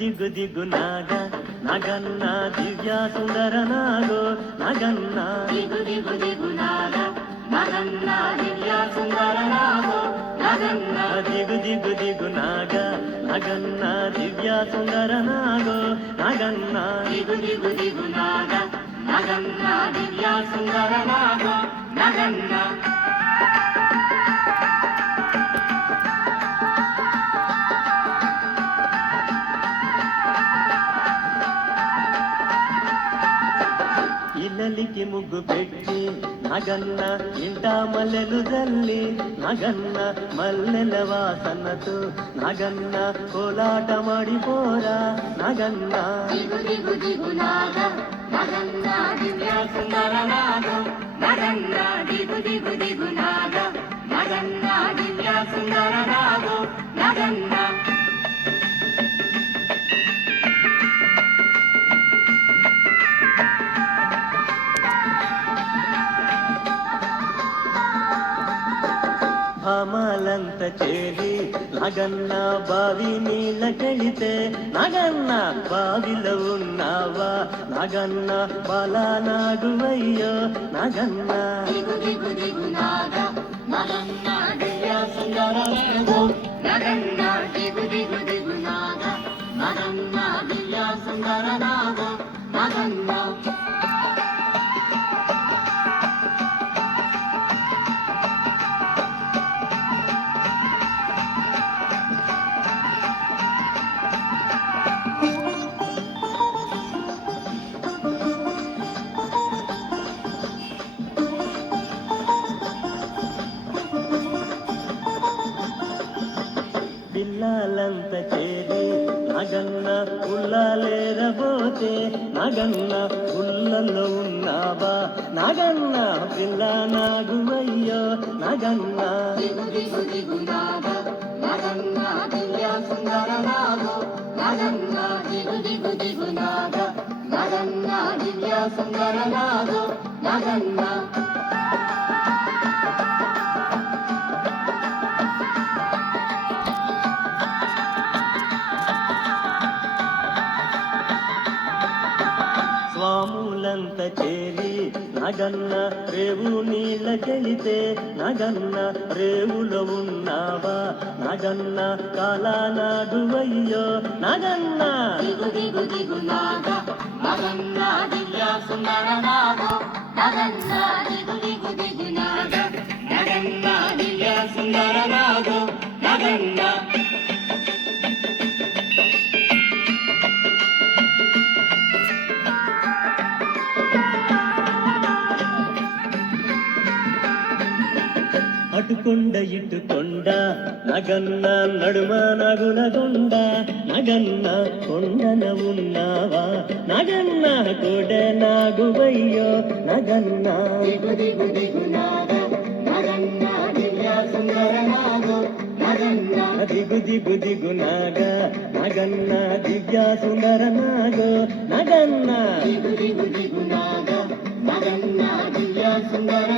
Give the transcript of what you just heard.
దిగు దిగు నాగ నగన్న దివ్య సుందర నాగో నగన్న దిగు దిగు దిగు నాగ నగన్న దివ్య సుందర నాగో నగన్న దిగు దిగు దిగు నాగ నగన్న దివ్య సుందర నాగో నగన్న దిగు దిగు దిగు నాగ నగన్న దివ్య సుందర నాగో నగన్న ఇల్లలికి ముగ్గు పెట్టి నగన్న ఇంట మల్లెలు జల్లి నగన్న మల్లెల వాసనతో నగన్న కోలాట మాడిపోరా నగన్న దిగు దిగు దిగు నాగ నగన్న దివ్య సుందర నాగో నగన్న దిగు దిగు దిగు నాగ నగన్న దివ్య సుందర నాగో నగన్న భామాలంత చేరి నగన్న బావి నీళ్ళకెళితే నగన్న బావిలో ఉన్నావా నగన్న బలానాగువయ్యో నగన్న దిగు దిగు దిగు నాగ నగన్న దివ్య సుందర నాగో నగన్న దిగు దిగు దిగు నాగ నగన్న దివ్య సుందర నాగో నగన్న పిల్లలంత చేరి నగన్న ఉల్లాలేరబోతే నగన్న ఉల్లలో ఉన్నావా నగన్న పిల్ల నాగువయ్యో నగన్న దిగు దిగు దిగు నాగ నగన్న దివ్య సుందర నాగో నగన్న దిగు దిగు దిగు నాగ నగన్న దివ్య సుందర నాగో నగన్న స్వాములంత చేరి నగన్న రేవు నీళ్ళకెళితే నగన్న రేవులో ఉన్నావా నగన్న కాలానాడువయ్యో నగన్న దిగు దిగు దిగు నాగ నగన్న దివ్య సుందర నాగో నగన్న దిగు దిగు దిగు నాగ నగన్న దివ్య సుందర నాగో నగన్న అటుకొండ ఇటుకొండ నగన్న నడుమ నగునగొండ నగన్న కొండన ఉన్నావా నగన్న కొడ నాగువయ్యో నగన్న దిగు దిగు దిగు నాగ నగన్న దివ్య సుందర నాగో నగన్న దిగు దిగు దిగు నాగ నగన్న దివ్య సుందర నాగో నగన్న దిగు దిగు దిగు నాగ నగన్న దివ్య సుందర